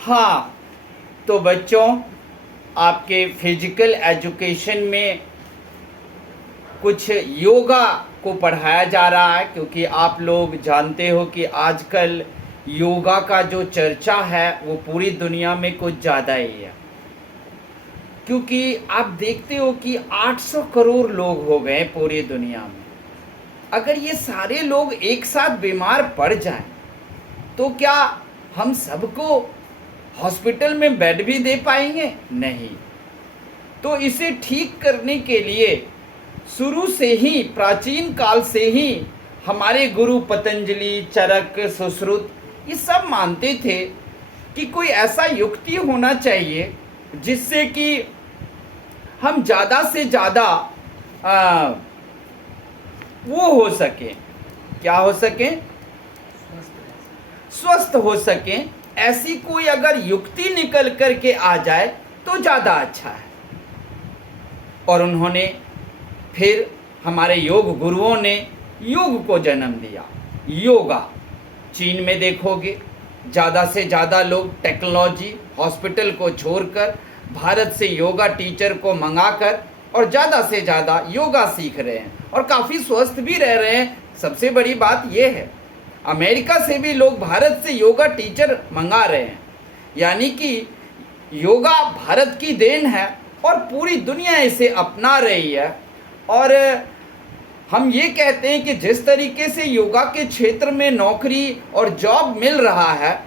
हाँ, तो बच्चों, आपके फिजिकल एजुकेशन में कुछ योगा को पढ़ाया जा रहा है, क्योंकि आप लोग जानते हो कि आजकल योगा का जो चर्चा है वो पूरी दुनिया में कुछ ज़्यादा ही है। क्योंकि आप देखते हो कि 800 करोड़ लोग हो गए पूरी दुनिया में। अगर ये सारे लोग एक साथ बीमार पड़ जाएं, तो क्या हम सबको हॉस्पिटल में बेड भी दे पाएंगे? नहीं। तो इसे ठीक करने के लिए शुरू से ही, प्राचीन काल से ही हमारे गुरु पतंजलि, चरक, सुश्रुत ये सब मानते थे कि कोई ऐसा युक्ति होना चाहिए जिससे कि हम ज़्यादा से ज़्यादा वो हो सके, क्या हो सके, स्वस्थ हो सके। ऐसी कोई अगर युक्ति निकल करके आ जाए तो ज़्यादा अच्छा है। और उन्होंने फिर, हमारे योग गुरुओं ने योग को जन्म दिया। योगा चीन में देखोगे ज़्यादा से ज़्यादा लोग टेक्नोलॉजी, हॉस्पिटल को छोड़कर भारत से योगा टीचर को मंगाकर और ज़्यादा से ज़्यादा योगा सीख रहे हैं और काफ़ी स्वस्थ भी रह रहे हैं। सबसे बड़ी बात यह है, अमेरिका से भी लोग भारत से योगा टीचर मंगा रहे हैं। यानी कि योगा भारत की देन है और पूरी दुनिया इसे अपना रही है। और हम ये कहते हैं कि जिस तरीके से योगा के क्षेत्र में नौकरी और जॉब मिल रहा है,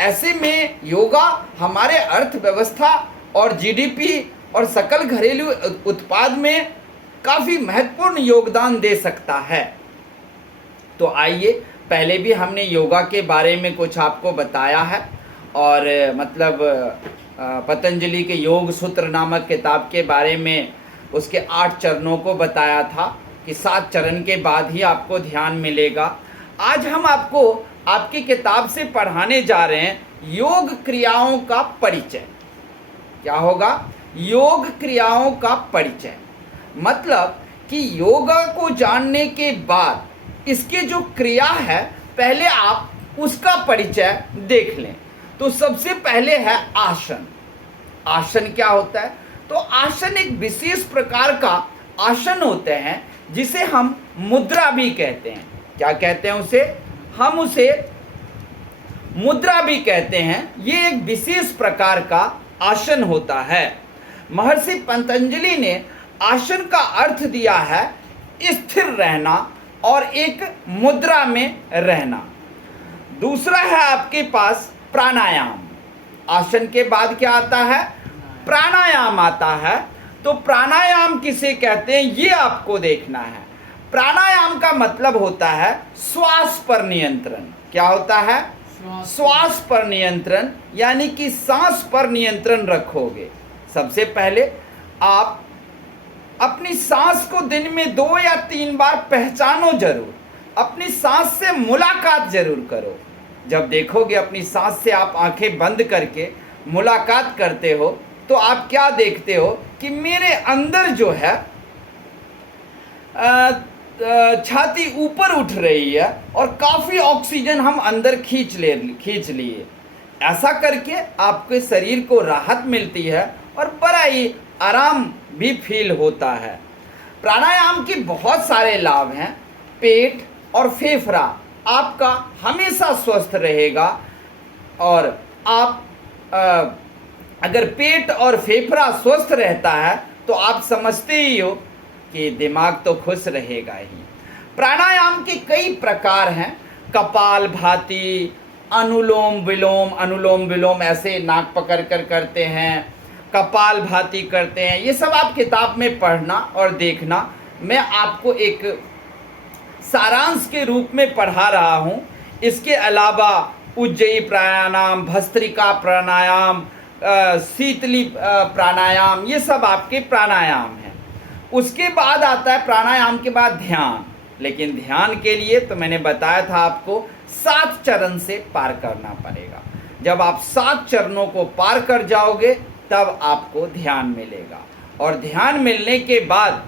ऐसे में योगा हमारे अर्थव्यवस्था और जीडीपी और सकल घरेलू उत्पाद में काफ़ी महत्वपूर्ण योगदान दे सकता है। तो आइए, पहले भी हमने योगा के बारे में कुछ आपको बताया है, और मतलब पतंजलि के योग सूत्र नामक किताब के बारे में उसके 8 चरणों को बताया था कि 7 चरण के बाद ही आपको ध्यान मिलेगा। आज हम आपको आपकी किताब से पढ़ाने जा रहे हैं योग क्रियाओं का परिचय। क्या होगा? योग क्रियाओं का परिचय। मतलब कि योगा को जानने के बाद इसके जो क्रिया है, पहले आप उसका परिचय देख लें। तो सबसे पहले है आसन। आसन क्या होता है? तो आसन एक विशेष प्रकार का आसन होते हैं जिसे हम मुद्रा भी कहते हैं। क्या कहते हैं उसे? हम उसे मुद्रा भी कहते हैं। ये एक विशेष प्रकार का आसन होता है। महर्षि पतंजलि ने आसन का अर्थ दिया है स्थिर रहना और एक मुद्रा में रहना। दूसरा है आपके पास प्राणायाम। आसन के बाद क्या आता है? प्राणायाम आता है। तो प्राणायाम किसे कहते हैं ये आपको देखना है। प्राणायाम का मतलब होता है श्वास पर नियंत्रण। क्या होता है? श्वास पर नियंत्रण, यानी कि सांस पर नियंत्रण रखोगे। सबसे पहले आप अपनी सांस को दिन में 2 या 3 बार पहचानो जरूर। अपनी सांस से मुलाकात जरूर करो। जब देखोगे अपनी सांस से आप आंखें बंद करके मुलाकात करते हो, तो आप क्या देखते हो कि मेरे अंदर जो है छाती ऊपर उठ रही है और काफ़ी ऑक्सीजन हम अंदर खींच लिए। ऐसा करके आपके शरीर को राहत मिलती है और बड़ा ही आराम भी फील होता है। प्राणायाम के बहुत सारे लाभ हैं। पेट और फेफड़ा आपका हमेशा स्वस्थ रहेगा। और आप अगर पेट और फेफड़ा स्वस्थ रहता है तो आप समझते ही हो कि दिमाग तो खुश रहेगा ही। प्राणायाम के कई प्रकार हैं। कपालभाति, अनुलोम विलोम। अनुलोम विलोम ऐसे नाक पकड़ कर करते हैं, कपालभाति करते हैं। ये सब आप किताब में पढ़ना और देखना। मैं आपको एक सारांश के रूप में पढ़ा रहा हूँ। इसके अलावा उज्जयी प्राणायाम, भस्त्रिका प्राणायाम, शीतली प्राणायाम, ये सब आपके प्राणायाम हैं। उसके बाद आता है प्राणायाम के बाद ध्यान। लेकिन ध्यान के लिए तो मैंने बताया था आपको 7 चरण से पार करना पड़ेगा। जब आप 7 चरणों को पार कर जाओगे तब आपको ध्यान मिलेगा। और ध्यान मिलने के बाद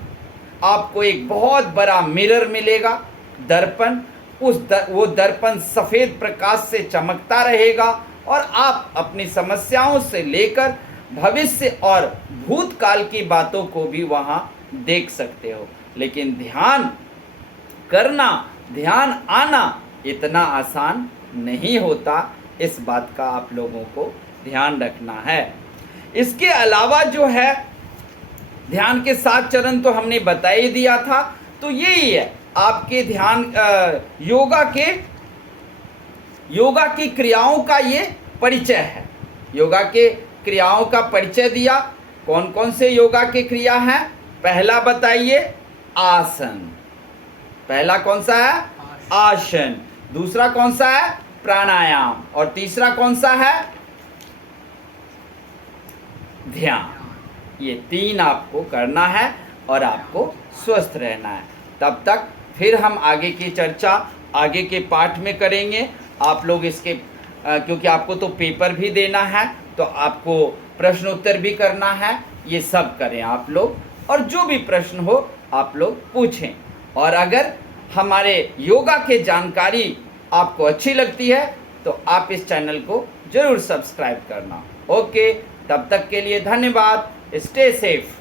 आपको एक बहुत बड़ा मिरर मिलेगा, दर्पण। वो दर्पण सफ़ेद प्रकाश से चमकता रहेगा और आप अपनी समस्याओं से लेकर भविष्य और भूतकाल की बातों को भी वहाँ देख सकते हो। लेकिन ध्यान करना, ध्यान आना इतना आसान नहीं होता, इस बात का आप लोगों को ध्यान रखना है। इसके अलावा जो है ध्यान के 7 चरण तो हमने बता ही दिया था, तो यही है आपके ध्यान योगा की क्रियाओं का ये परिचय है। योगा के क्रियाओं का परिचय दिया। कौन कौन से योगा के क्रिया हैं? पहला बताइए, आसन। पहला कौन सा है? आसन। दूसरा कौन सा है? प्राणायाम। और तीसरा कौन सा है? ध्यान। ये 3 आपको करना है और आपको स्वस्थ रहना है। तब तक फिर हम आगे की चर्चा आगे के पाठ में करेंगे। आप लोग इसके क्योंकि आपको तो पेपर भी देना है, तो आपको प्रश्न उत्तर भी करना है। ये सब करें आप लोग, और जो भी प्रश्न हो आप लोग पूछें। और अगर हमारे योगा के जानकारी आपको अच्छी लगती है तो आप इस चैनल को ज़रूर सब्सक्राइब करना। ओके, तब तक के लिए धन्यवाद। Stay safe.